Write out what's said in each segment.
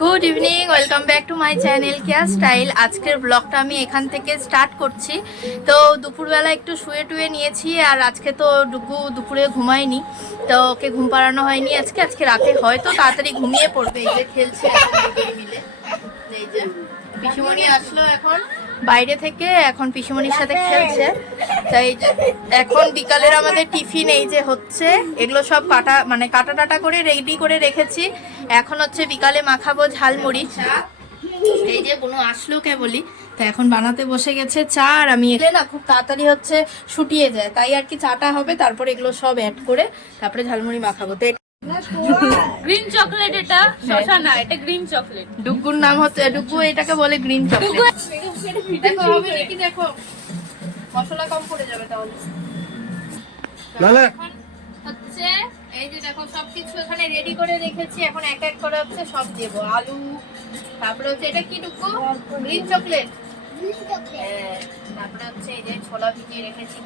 Good evening, welcome back to my channel Keya style. আজকের ব্লগটা আমি এখান থেকে স্টার্ট করছি। তো দুপুরবেলা একটু শুয়ে নিয়েছি, আর আজকে তো দুপুরে ঘুমায়নি, তো ওকে ঘুম পাড়ানো হয়নি। আজকে রাতে হয়তো তাড়াতাড়ি ঘুমিয়ে পড়বে। এই যে খেলছে মিলে, এই যে পিসিমণি আসলো এখন বাইরে থেকে, এখন পিসিমণির সাথে খেলছে। তাই এখন বিকালের আমাদের টিফিন এই যে হচ্ছে, এগুলো সব কাটা করে রেডি করে রেখেছি। এখন হচ্ছে বিকালে মাখাবো ঝালমুড়ি। এই যে বুনু আসলো কেবলই, তো এখন বানাতে বসে গেছে চা। আর আমি এলে না খুব তাড়াতাড়ি হচ্ছে শুটিয়ে যায়, তাই আর কি চাটা হবে, তারপরে এগুলো সব অ্যাড করে তারপরে ঝালমুড়ি মাখাবো। তো গ্রিন চকলেট, এটা শসা না, এটা গ্রিন চকলেট। ডুগুর নাম হচ্ছে ডুগু, এটাকে বলে গ্রিন চকলেট। দেখো হবে নাকি, দেখো মশলা কম পড়ে যাবে তাহলে। এখন হচ্ছে এই যে দেখো সবকিছু এখানে রেডি করে রেখেছি, এখন এক এক করে হচ্ছে সব দেবো। আলু, তারপরে হচ্ছে এটা কি ডুগু, গ্রিন চকলেট। তারপরে হচ্ছে এই যে ছোলা ভিজিয়ে রেখেছি।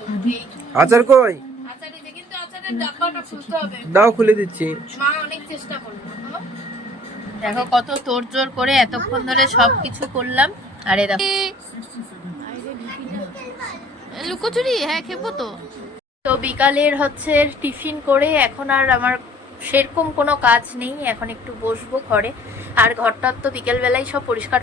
আচার কই? আচার এই যে, কিন্তু আচারের ডাব্বাটা খুলতে হবে। দাও, খুলে দিচ্ছি। মা অনেক চেষ্টা করলো। দেখো কত তোড়জোড় করে এতক্ষণ ধরে সবকিছু করলাম। আরে দেখো লুকোচুরি, হ্যাঁ খেবো তো। তো বিকালের হচ্ছে টিফিন করে এখন আর আমার সেরকম কোনো কাজ নেই, এখন একটু বসবো ঘরে। আর ঘরটার তো বিকেলবেলায় সব পরিষ্কার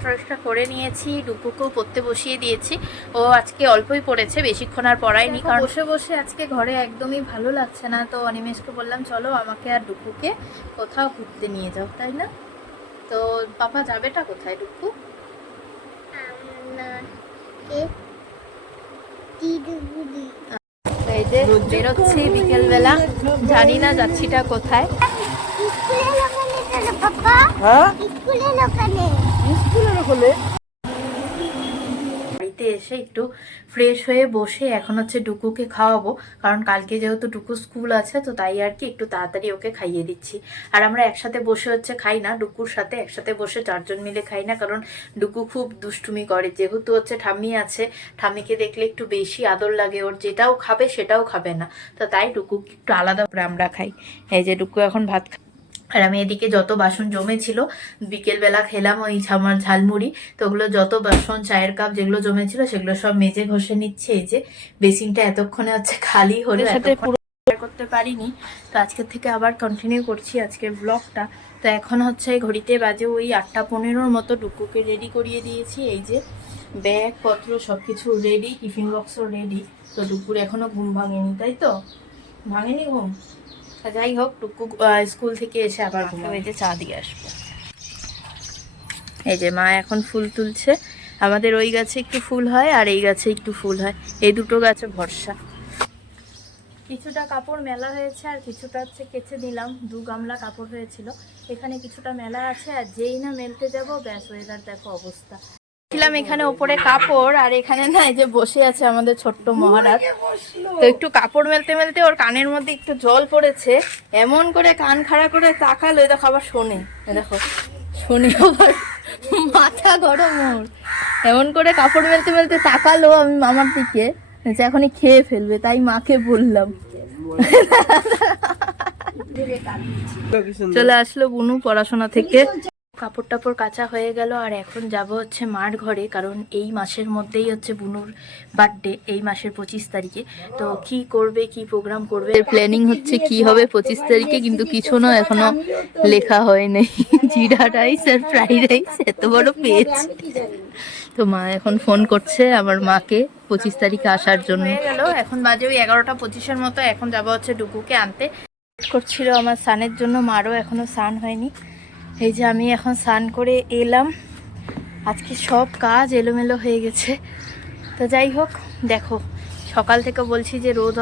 করে নিয়েছি। ডুকুকেও পড়তে বসিয়ে দিয়েছি, ও আজকে অল্পই পড়েছে, বেশিক্ষণ আর পড়ায়নি, কারণ বসে আজকে ঘরে একদমই ভালো লাগছে না। তো অনিমেষকে বললাম চলো আমাকে আর ডুকুকে কোথাও ঘুরতে নিয়ে যাও, তাই না? তো পাপা যাবেটা কোথায় ডুকু? এই যে বেরোচ্ছি বিকেলবেলা, জানি না যাচ্ছিটা কোথায়। বাড়িতে এসে একটু ফ্রেশ হয়ে বসে এখন হচ্ছে ডুকুকে খাওয়াবো, কারণ কালকে যেহেতু ডুকু স্কুল আছে, তো তাই আর কি একটু তাড়াতাড়ি ওকে খাইয়ে দিচ্ছি। আর আমরা একসাথে বসে হচ্ছে খাই না, ডুকুর সাথে একসাথে বসে চারজন মিলে খাই না, কারণ ডুকু খুব দুষ্টুমি করে। যেহেতু হচ্ছে ঠাম্মি আছে, ঠাম্মিকে দেখলে একটু বেশি আদর লাগে ওর, যেটাও খাবে সেটাও খাবে না, তো তাই ডুকু একটু আলাদা করে আমরা খাই। এই যে ডুকু এখন ভাত, আর আমি এদিকে যত বাসন জমেছিল বিকেলবেলা খেলাম ওই আমার ঝালমুড়ি, তো ওগুলো যত বাসন, চায়ের কাপ যেগুলো জমেছিল সেগুলো সব মেজে ঘষে নিচ্ছে। এই যে বেসিনটা এতক্ষণে হচ্ছে খালি হলো, সাথে পুরো করতে পারিনি, তো আজকের থেকে আবার কন্টিনিউ করছি আজকের ব্লগটা। তো এখন হচ্ছে ঘড়িতে বাজে ওই 8:15 মতো। ডুকুকে রেডি করিয়ে দিয়েছি, এই যে ব্যাগ পত্র সব কিছু রেডি, টিফিন বক্সও রেডি। তো ডুকুর এখনো ঘুম ভাঙেনি, তাই তো? ভাঙেনি ঘুম? যাই হোক, টুকু স্কুল থেকে এসে আবার ঘুমাবে। এই যে চা দিয়ে আসবো। এই যে মা এখন ফুল তুলছে। আমাদের ওই গাছে একটু ফুল হয় আর এই গাছে একটু ফুল হয়, এই দুটো গাছে ভরসা। কিছুটা কাপড় মেলা হয়েছে আর কিছুটা হচ্ছে কেচে দিলাম। 2 গামলা কাপড় হয়েছিল, এখানে কিছুটা মেলা আছে, আর যেই না মেলতে যাবো ব্যাস ওয়েদার দেখো অবস্থা। এখানে ওপরে কাপড়, আর এখানে না এই যে বসে আছে আমাদের ছোট্ট মহারাজ। তো একটু কাপড় মেলতে ওর কানের মধ্যে একটু জল পড়েছে, এমন করে কান খাড়া করে তাকালো, দেখো আবার শোনে, দেখো শুনি আবার মাথা গরম ওর। এমন করে কাপড় মেলতে তাকালো আমার দিকে, যে এখনই খেয়ে ফেলবে, তাই মাকে বললাম। চলে আসলো বুনু পড়াশোনা থেকে। কাপড় টাপড় কাচা হয়ে গেল, আর এখন যাব হচ্ছে মার ঘরে, কারণ এই মাসের মধ্যেই হচ্ছে বুনুর বার্থডে, এই মাসের 25 তারিখে। তো কি করবে, কি প্রোগ্রাম করবে, প্ল্যানিং হচ্ছে কি হবে 25 তারিখে, কিন্তু কিছু না এখনো লেখা হয় নাই। জিরা রাইস আর ফ্রাইড রাইস এত বড় পেয়েছে। তো মা এখন ফোন করছে আমার মাকে 25 তারিখে আসার জন্য। গেল এখন বাজে ওই 11:25 মতো। এখন যাব হচ্ছে ডুকুকে আনতে। করছিল আমার স্নানের জন্য, মারও এখনো স্নান হয়নি। এই যে আমি এখন স্নান করে এলাম, আজকে সব কাজ এলোমেলো হয়ে গেছে। তো যাই হোক, দেখো সকাল থেকে বলছি যে রোদ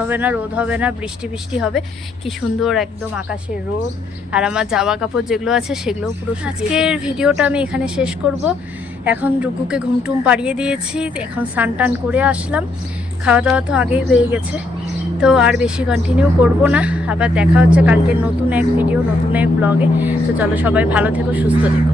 হবে না, বৃষ্টি হবে, কি সুন্দর একদম আকাশের রোদ। আর আমার জামা কাপড় যেগুলো আছে সেগুলোও পুরো। আজকের ভিডিওটা আমি এখানে শেষ করব। এখন রুকুকে ঘুমটুম পাড়িয়ে দিয়েছি, এখন স্নান টান করে আসলাম, খাওয়া দাওয়া তো আগেই হয়ে গেছে, তো আর বেশি কন্টিনিউ করব না। আবার দেখা হচ্ছে কালকে নতুন এক ভিডিও, নতুন এক ব্লগে। তো চলো সবাই ভালো থেকো, সুস্থ থেকো।